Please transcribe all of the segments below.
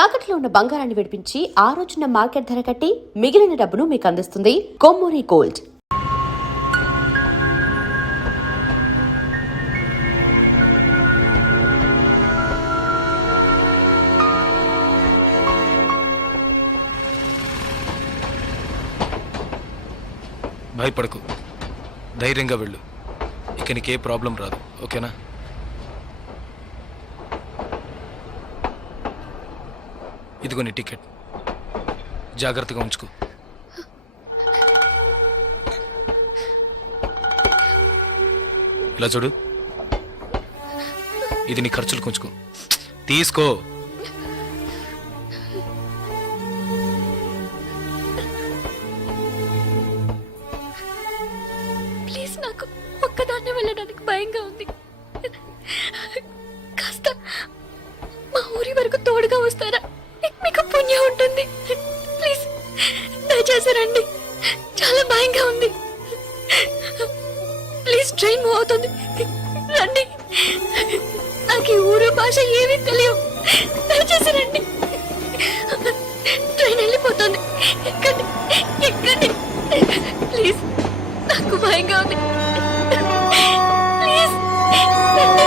తాకట్లో ఉన్న బంగారాన్ని విడిపించి ఆ రోజున మార్కెట్ ధర కట్టి మిగిలిన డబ్బును మీకు అందిస్తుంది కొమ్మూరి గోల్డ్. భయపడకు, ధైర్యంగా వెళ్ళు. ఇక నీకే ప్రాబ్లం రాదు, ఓకేనా? ఇదిగో నీ టికెట్, జాగ్రత్తగా ఉంచుకో. ఇలా చూడు, ఇది నీ ఖర్చులు కొంచుకో, తీసుకో. ప్లీజ్, నాకు ఒక్కదాన్ని వెళ్ళడానికి భయంగా ఉంది. కాస్త మా ఊరి వరకు తోడుగా వస్తారా? మీకు పుణ్యం ఉంటుంది. ప్లీజ్ దయచేసి రండి, చాలా భయంగా ఉంది. ప్లీజ్, ట్రైన్ మూవ్ అవుతుంది, రండి. నాకు ఈ ఊరు భాష ఏమీ తెలియవు, దయచేసి రండి. ట్రైన్ వెళ్ళిపోతుంది, ఎక్కండి ఎక్కండి. ప్లీజ్, నాకు భయంగా ఉంది. ప్లీజ్ రండి.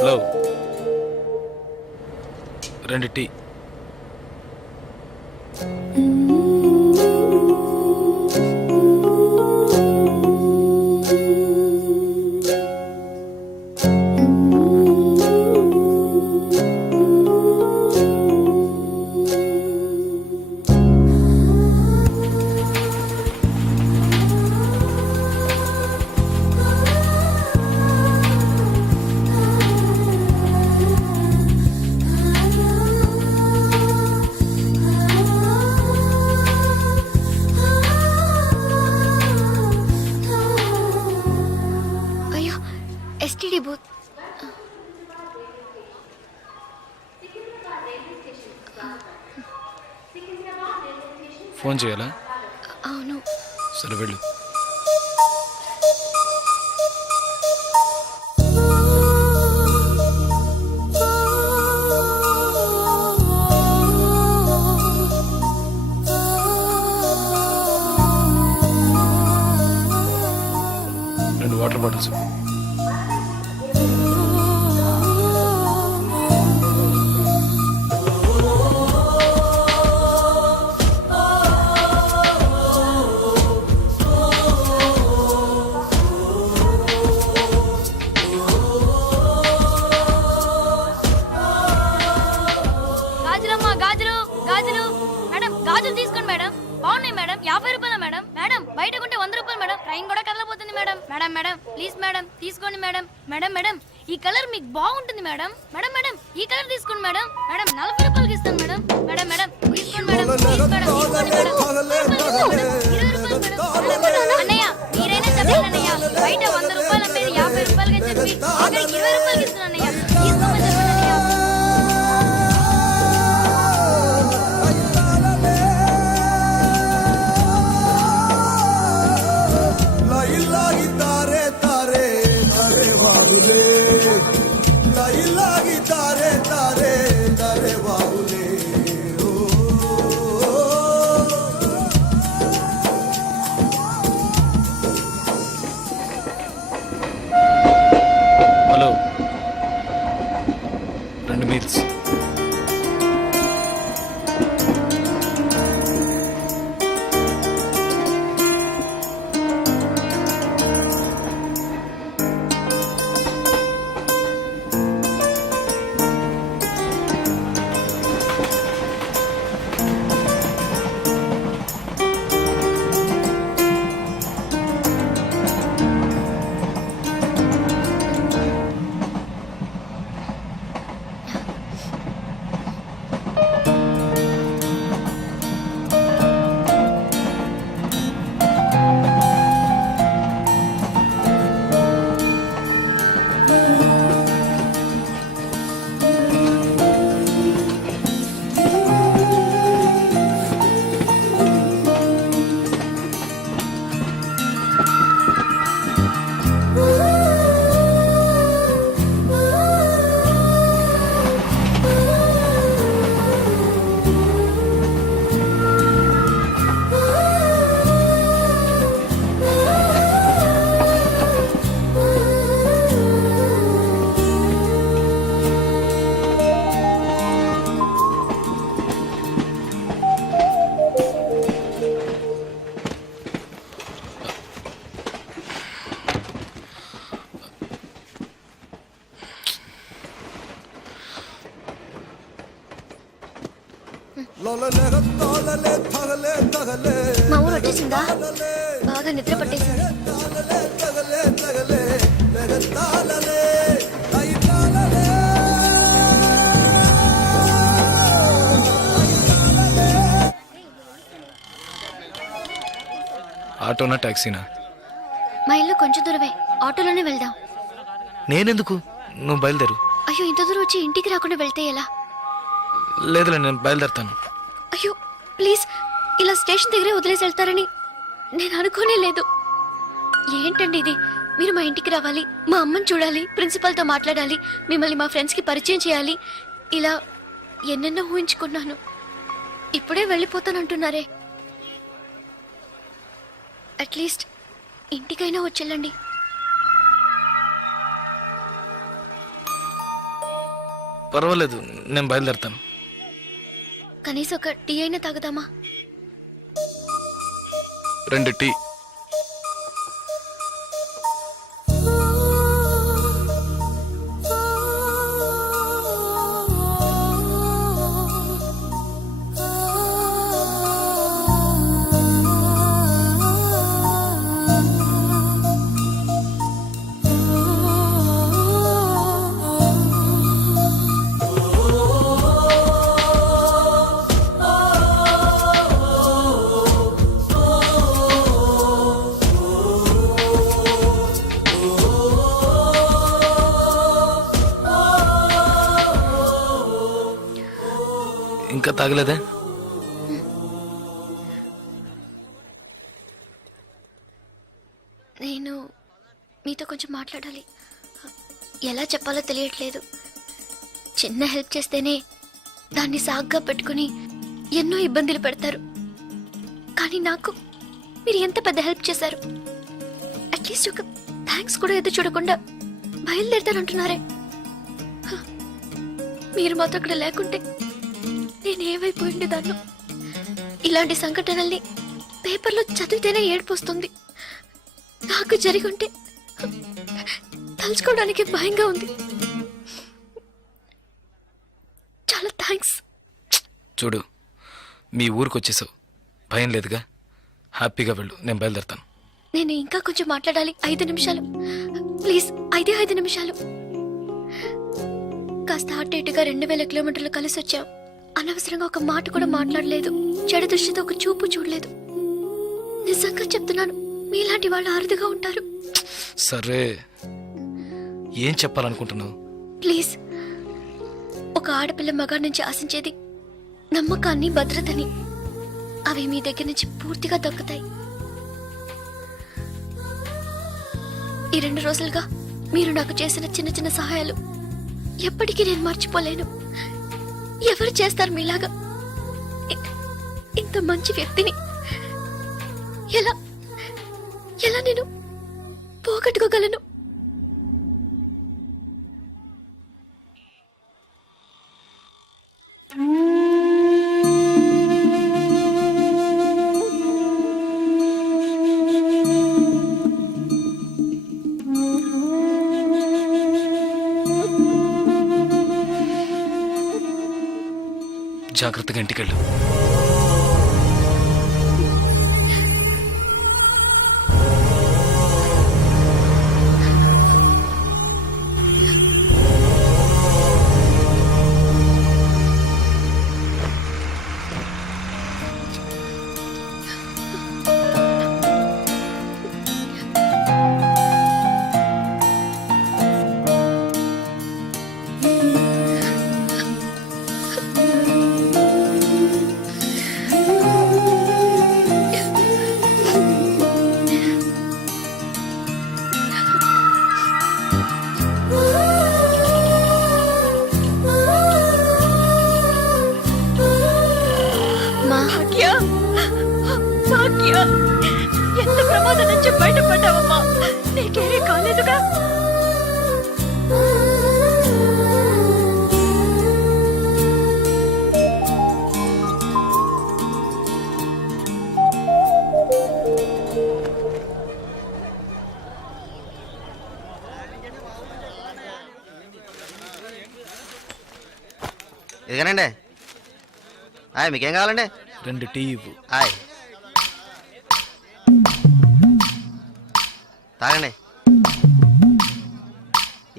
Hello, 2 tea. STD booth. Phone చేయాలా? అవును. సరే వెళ్ళు. రెండు వాటర్ బాటిల్స్. గాజులు తీసుకోండి మేడం, బాగున్నాయి మేడం. 50 రూపాయలు మేడం. మేడం బయట కొంటే 100 రూపాయలు మేడం. ట్రైన్ కూడా కదలబోతుంది madam. Madam madam please madam తీసుకోండి మేడం. మేడం మేడం ఈ కలర్ మీకు బాగుంటుంది మేడం. మేడం మేడం ఈ కలర్ తీసుకోండి మేడం. మేడం 40 రూపాయలకి ఇస్తాను మేడం. మేడం మేడం తీసుకోండి మేడం. ప్లీజ్ మేడం తీసుకోండి మేడం. 20 రూపాయలు మేడం. అన్నయ్య మీరైనా చెప్పండి అన్నయ్య, బయట 100 రూపాయలు అమ్మేది 50 రూపాయలకి చెప్పి 20 రూపాయలకి ఇస్తున్నాను అన్నయ్య. తీసుకోమని మీల్స్. మా ఊరు వచ్చేసిందా? బాగా నిద్ర పట్టేసింది. ఆటోనా టాక్సీనా? మా ఇల్లు కొంచెం దూరమే, ఆటోలోనే వెళ్దాం. నేనెందుకు, నువ్వు బయలుదేరు. అయ్యో, ఇంత దూరం వచ్చి ఇంటికి రాకుండా వెళ్తే ఎలా? లేదులే, నేను బయలుదేరుతాను. అయ్యో ప్లీజ్, ఇలా స్టేషన్ దగ్గరే వదిలేసి వెళ్తారని నేను అనుకోనే లేదు. ఏంటండి ఇది? మీరు మా ఇంటికి రావాలి, మా అమ్మని చూడాలి, ప్రిన్సిపల్తో మాట్లాడాలి, మిమ్మల్ని మా ఫ్రెండ్స్కి పరిచయం చేయాలి, ఇలా ఎన్నెన్నో ఊహించుకున్నాను. ఇప్పుడే వెళ్ళిపోతానంటున్నారే. అట్లీస్ట్ ఇంటికైనా వచ్చేళ్ళండి. పర్వాలేదు, నేను బయలుదేరుతాను. కనీసం ఒక టీ అయినా తాగుదామా? 2 టీ. ఇంకా తాగలేదే? నేను మీతో కొంచెం మాట్లాడాలి. ఎలా చెప్పాలో తెలియట్లేదు. చిన్న హెల్ప్ చేస్తేనే దాన్ని సాగ్గా పెట్టుకుని ఎన్నో ఇబ్బందులు పెడతారు. కానీ నాకు మీరు ఎంత పెద్ద హెల్ప్ చేశారు. అట్లీస్ట్ ఒక థ్యాంక్స్ కూడా ఎదురు చూడకుండా బయలుదేరుతానంటున్నారే. మీరు మాత్రం అక్కడ లేకుంటే నేను ఏమైపోయింది దాన్ని. ఇలాంటి సంఘటనల్ని పేపర్లో చదివితేనే ఏడుపు వస్తుంది. నాకు జరిగి ఉంటే తలుచుకోవడానికి భయంగా ఉంది. చాలా థ్యాంక్స్. చూడు, మీ ఊరికి వచ్చేసావు, భయం లేదుగా, హ్యాపీగా వెళ్ళు. నేను బయలుదేరుతాను. నేను ఇంకా కొంచెం మాట్లాడాలి. 5 నిమిషాలు ప్లీజ్, 5 నిమిషాలు. కాస్త అటు ఇటుగా 2000 కిలోమీటర్లు కలిసి వచ్చాం. అనవసరంగా ఒక మాట కూడా మాట్లాడలేదు. చెడు దృష్టితో ఒక చూపు చూడలేదు. నిజంగా చెప్తున్నాను, మీలాంటి వాళ్ళు అరుదుగా ఉంటారు. సరే, ఏం చెప్పాలనుకుంటున్నావు? ప్లీజ్, ఒక ఆడపిల్ల మగాడి నుంచి ఆశించేది నమ్మకాన్ని, భద్రతని. అవి మీ దగ్గర నుంచి పూర్తిగా దక్కుతాయి. ఈ 2 రోజులుగా మీరు నాకు చేసిన చిన్న చిన్న సహాయాలు ఎప్పటికీ నేను మర్చిపోలేను. ఎవరు చేస్తారు మీలాగా? ఇంత మంచి వ్యక్తిని ఎలా ఎలా నేను పోగొట్టుకోగలను? జాగ్రత్తగా ఇంటికెళ్ళు. భాగ్య భాగ్య ఎంత ప్రమాదం నుంచి బయటపడ్డావమ్మా? నీకేమీ కాలేదుగా? ఇదిగానండి. మీకేం కావాలండి? 2 టీ ఇవ్వు. తాగండి.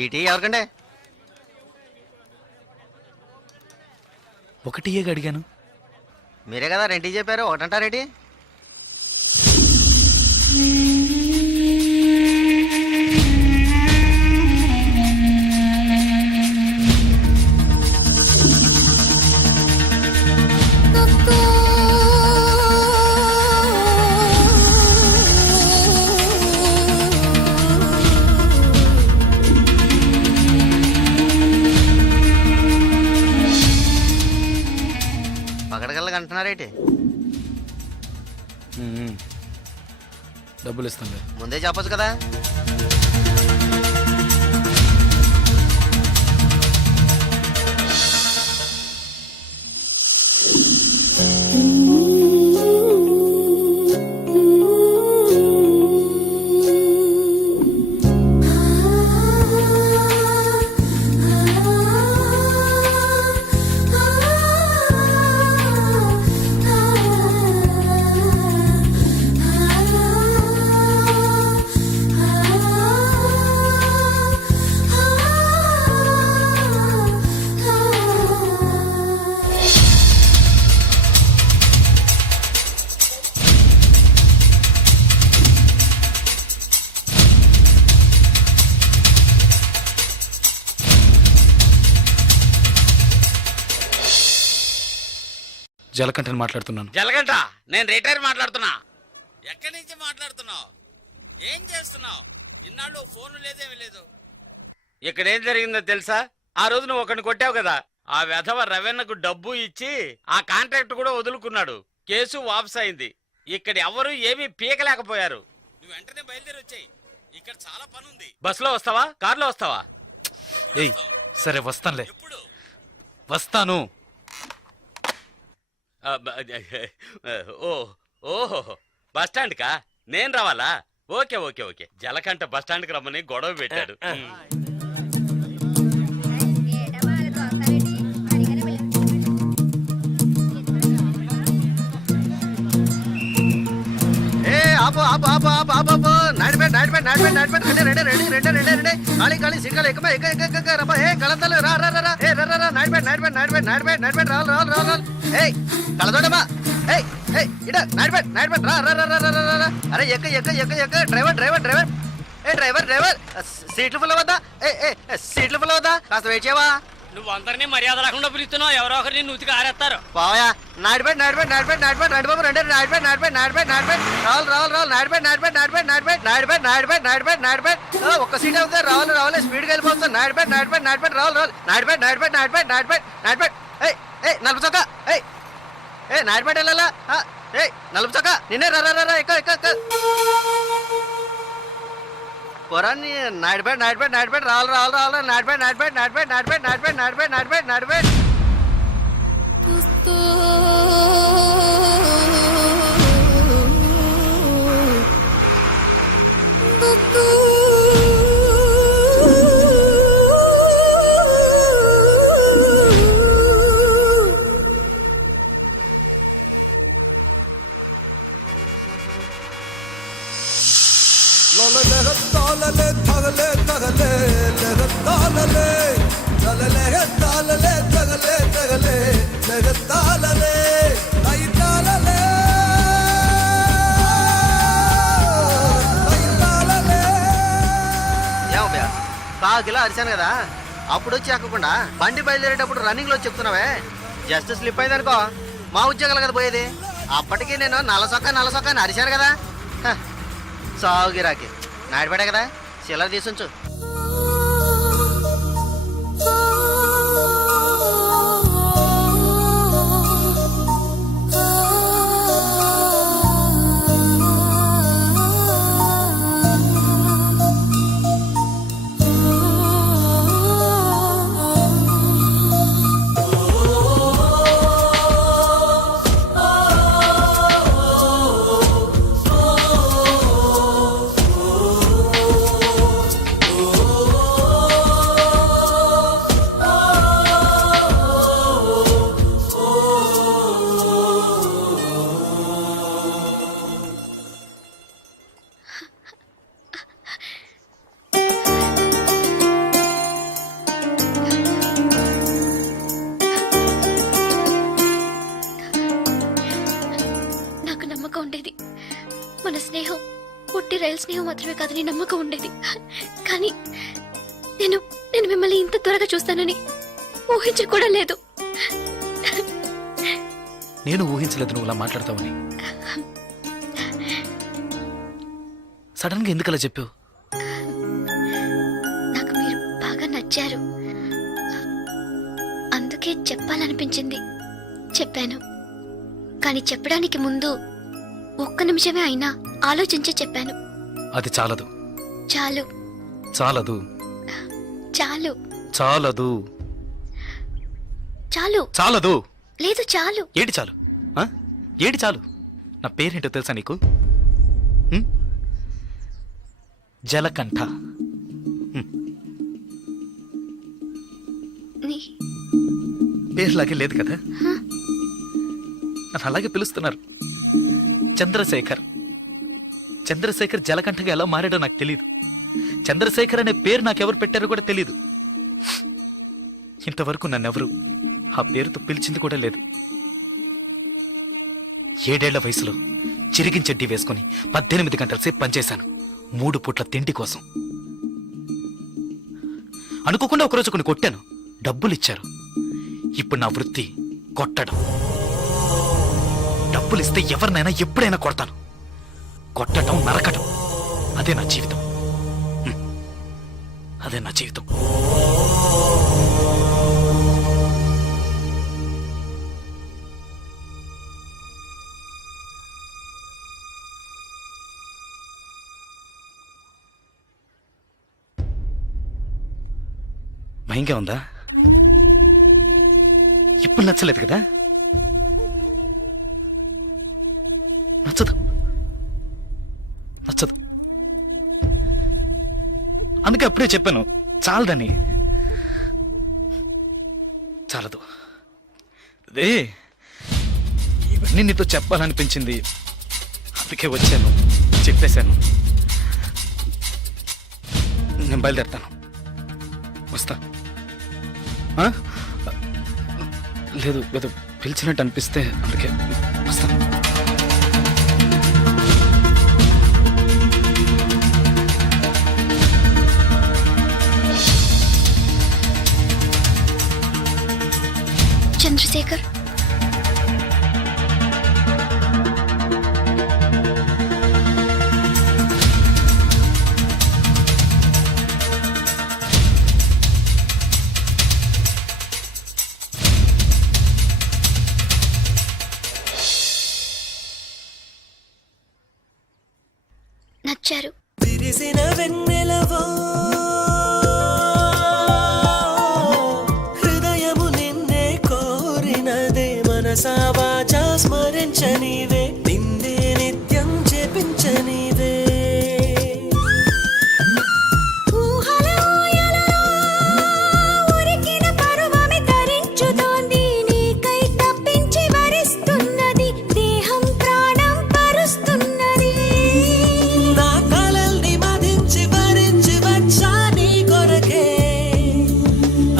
ఈ టీ ఎవరికండి? 1 టీయే అడిగాను. మీరే కదా 2 టీ చెప్పారు, ఒకటంటారేటి? పగడగల్లగా అంటున్నారేటి? డబ్బులు ఇస్తానులే. ముందే చెప్పొచ్చు కదా. జలకంఠని మాట్లాడుతున్నాను. జలగంట, నేను రిటైర్ మాట్లాడుతున్నా. ఎక్కడి నుంచి మాట్లాడుతున్నావు? ఏం చేస్తున్నావు? ఇన్నాళ్ళు ఫోన్ లేదేమీ లేదు. ఇక్కడ ఏం జరిగిందో తెలుసా? ఆ రోజు నువ్వు ఒకరిని కొట్టావు కదా, ఆ వెధవ రవెన్నకు డబ్బు ఇచ్చి ఆ కాంట్రాక్ట్ కూడా వదులుకున్నాడు. కేసు వాపస్ అయింది. ఇక్కడ ఎవరు ఏమీ పీకలేకపోయారు. నువ్వు వెంటనే బయలుదేరి వచ్చాయి. ఇక్కడ చాలా పని ఉంది. బస్సులో వస్తావా, కారులో వస్తావా? ఏయ్ సరే వస్తానులే. ఎప్పుడు వస్తాను. ఓహో బస్టాండ్ కా నేను రావాలా? Okay okay okay. Jalakanta bus stand కి రమ్మని గొడవ పెట్టాడు. ఆపు ఆపు ఆపు ఆపు ఆపు ఆపు. నాడిపేట నాడిపేట నాడిపేట నాడిపేట. రెండే రెండే రెండే రెండే రెండే ఖాళీ ఖాళీ సిగ్గాలు ఎక్కువ ఎక్క ఎక్క ఎక్క రబ్బా. ఏ కళంతలు రా రా రా. ఏ రా రా. నాడిపేట నాడిపేట నాడిపేట నాడిపేట నాడిపేట. రాలు రాలు రాలు రాలు. ఏయ్ కళదోడమ్మా. ఏయ్ ఏయ్ ఇడ నాడిపేట నాడిపేట. రా రా రా రా రా రా. అరే ఎక్క ఎక్క ఎక్క ఎక్క. Driver driver driver. ఏ డ్రైవర్ డ్రైవర్. సీట్లు ఫుల్ అవుతా? ఏ సీట్లు ఫుల్ అవుతా? కాస్త వెయిట్ చేయవా? నువ్వు అందరినీ మర్యాద లేకుండా పిలుస్తున్నావు. ఎవరో ఒకరిని నూతికి ఆరేస్తారు. పోయా. నాడిపేట నాడిపేట నాడిపేట నాడిపేట. నడిబాబు రెండే నాడిపేట నాడిపేట నాడిపేట నాడిపేట. రావాలి రావాలి రావాలి. నాడిపేట నాడిపేట నాడిపేట నాడిపేట నాడిపేట నాడిపేట నాడిపేట నాడిపేట. ఒక్క సీట్ అవుతుంది. రావాలి రావాలి. స్పీడ్గా వెళ్ళిపోతుంది. నాడిపేట నాడిపేట నాడిపేట. రావాలి రావాలి. నాడిపేట నాడిపేట నాడిపేట నాడిపేట నాడిపేట. ఏయ్ ఏయ్ నలుపు చొక్క. ఏయ్ ఏ నాడిపేట వెళ్ళాలా? ఏయ్ నలుపు చొక్క నిన్నే. రా రా రా. ఎక్క ఎక్క ఎక్క. పొరాన్ని నాడిపేట నాడిపేట నాడిపేట. రావాలి రావాలి రావాలి. నాడిపేట నాడిపేట నాడిపేట నాడిపేట నాడిపేట నాడిపేట నాడిపేట నాడిపేట. ఏమయ్యా కాకిలా అరిశాను కదా అప్పుడు వచ్చి ఎక్కకుండా బండి బయలుదేరేటప్పుడు రన్నింగ్ లో చెప్తున్నావే జస్ట్ స్లిప్ అయిందనుకో మా ఉద్యోగాలు కదా పోయేది. అప్పటికి నేను నల్లసొక్క అని అరిశాను కదా. హ, సాగు గిరాకి నాడిపడా కదా చిల్లర తీసుంచు. నాకు నమ్మకం ఉండేది మన స్నేహం పుట్టి రైలు స్నేహం మాత్రమే కాదని నమ్మకం ఉండేది. కానీ నేను నేను మిమ్మల్ని ఇంత త్వరగా చూస్తానని ఊహించి కూడా లేదు. నేను ఊహించలేదు నువ్వు ఇలా మాట్లాడతావని. సడన్ గా ఎందుకు అలా చెప్పావు? నాకు మీరు బాగా నచ్చారు, అందుకే చెప్పాలనిపించింది చెప్పాను. కానీ చెప్పడానికి ముందు ఒక్క నిమిషమే అయినా ఆలోచించి చెప్పాను. అది చాలదు. చాలు చాలదు. చాలు చాలదు. చాలు చాలదు. లేదు చాలు. ఏటి చాలు? ఆ? ఏటి చాలు? నా పేరేంటో తెలుసా నీకు? ఉం? జలకంఠ. నీ- పేరులాగే లేదు కదా, నన్ను అలాగే పిలుస్తున్నారు. చంద్రశేఖర్. చంద్రశేఖర్ జలకంఠగా ఎలా మారాడో నాకు తెలియదు. చంద్రశేఖర్ అనే పేరు నాకెవరు పెట్టారో కూడా తెలీదు. ఇంతవరకు నన్నెవరు ఆ పేరుతో పిలిచింది కూడా లేదు. 7 ఏళ్ల వయసులో చిరిగిన చెడ్డీ వేసుకుని 18 గంటల సేపు పనిచేశాను 3 పూట్ల తిండి కోసం. అనుకోకుండా ఒకరోజు కొన్ని కొట్టాను, డబ్బులు ఇచ్చారు. ఇప్పుడు నా వృత్తి కొట్టడం. డబ్బులు ఇస్తే ఎవరినైనా ఎప్పుడైనా కొడతాను. కొట్టడం, నరకటం, అదే నా జీవితం. అదే నా జీవితం. భయంగా ఉందా? ఇప్పుడు నచ్చలేదు కదా? నచ్చదు. నచ్చదు. అందుకే అప్పుడే చెప్పాను చాలదని. చాలదు. అదే ఇవన్నీ నీతో చెప్పాలనిపించింది, అందుకే వచ్చాను, చెప్పేశాను. నేను బయలుదేరుతాను. వస్తా. ఆ? లేదు ఏదో పిలిచినట్టు అనిపిస్తే అందుకే వస్తా. చంద్రశేఖర్, నచ్చారు. విరిసిన వెన్నెలవో హృదయము నిన్నే కోరినదే మనసావాచా స్మరించనివే నిన్నే నిత్యం చేపించనివే నా కలల్ని మదించి భరించి వచ్చా నీ కొరకే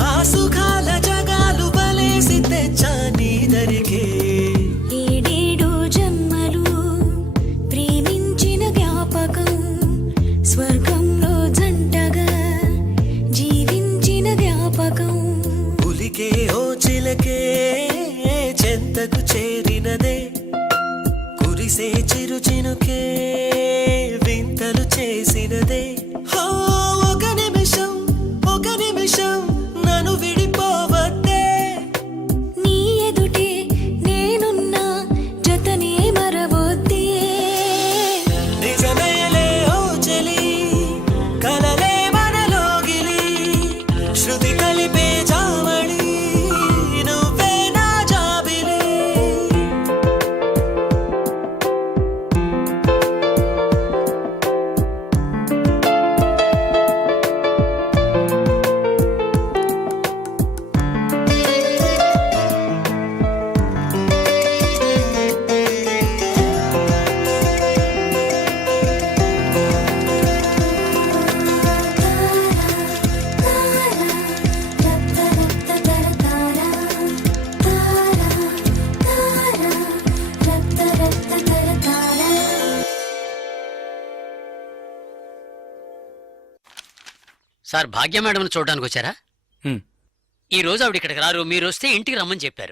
ఆ సుఖాల జగాలు బలేసి తెచ్చా నీ దరికే ఏడేడు జన్మలు ప్రేమించిన జ్ఞాపకం స్వర్గంలో జంటగా జీవించిన జ్ఞాపకం ఉలికే ఓ చిలకే చెంతకు చేరినదే కురిసే చిరు చినుకే వింతలు చేసినదే హో ఒక నిమిషం నన్ను విడిపోవద్దే నీ ఎదుటే నేనున్నా జతనే మరవొద్దే నిజమేలే ఓ చెలి కలలే మనలోగిలి శృతి కలిపే జావళి నువ్వే నా జాబిలి సార్ భాగ్య మేడం చూడడానికి వచ్చారా హ్మ్. ఈ రోజు ఆవిడ ఇక్కడికి రారు, మీరు వస్తే ఇంటికి రమ్మని చెప్పారు.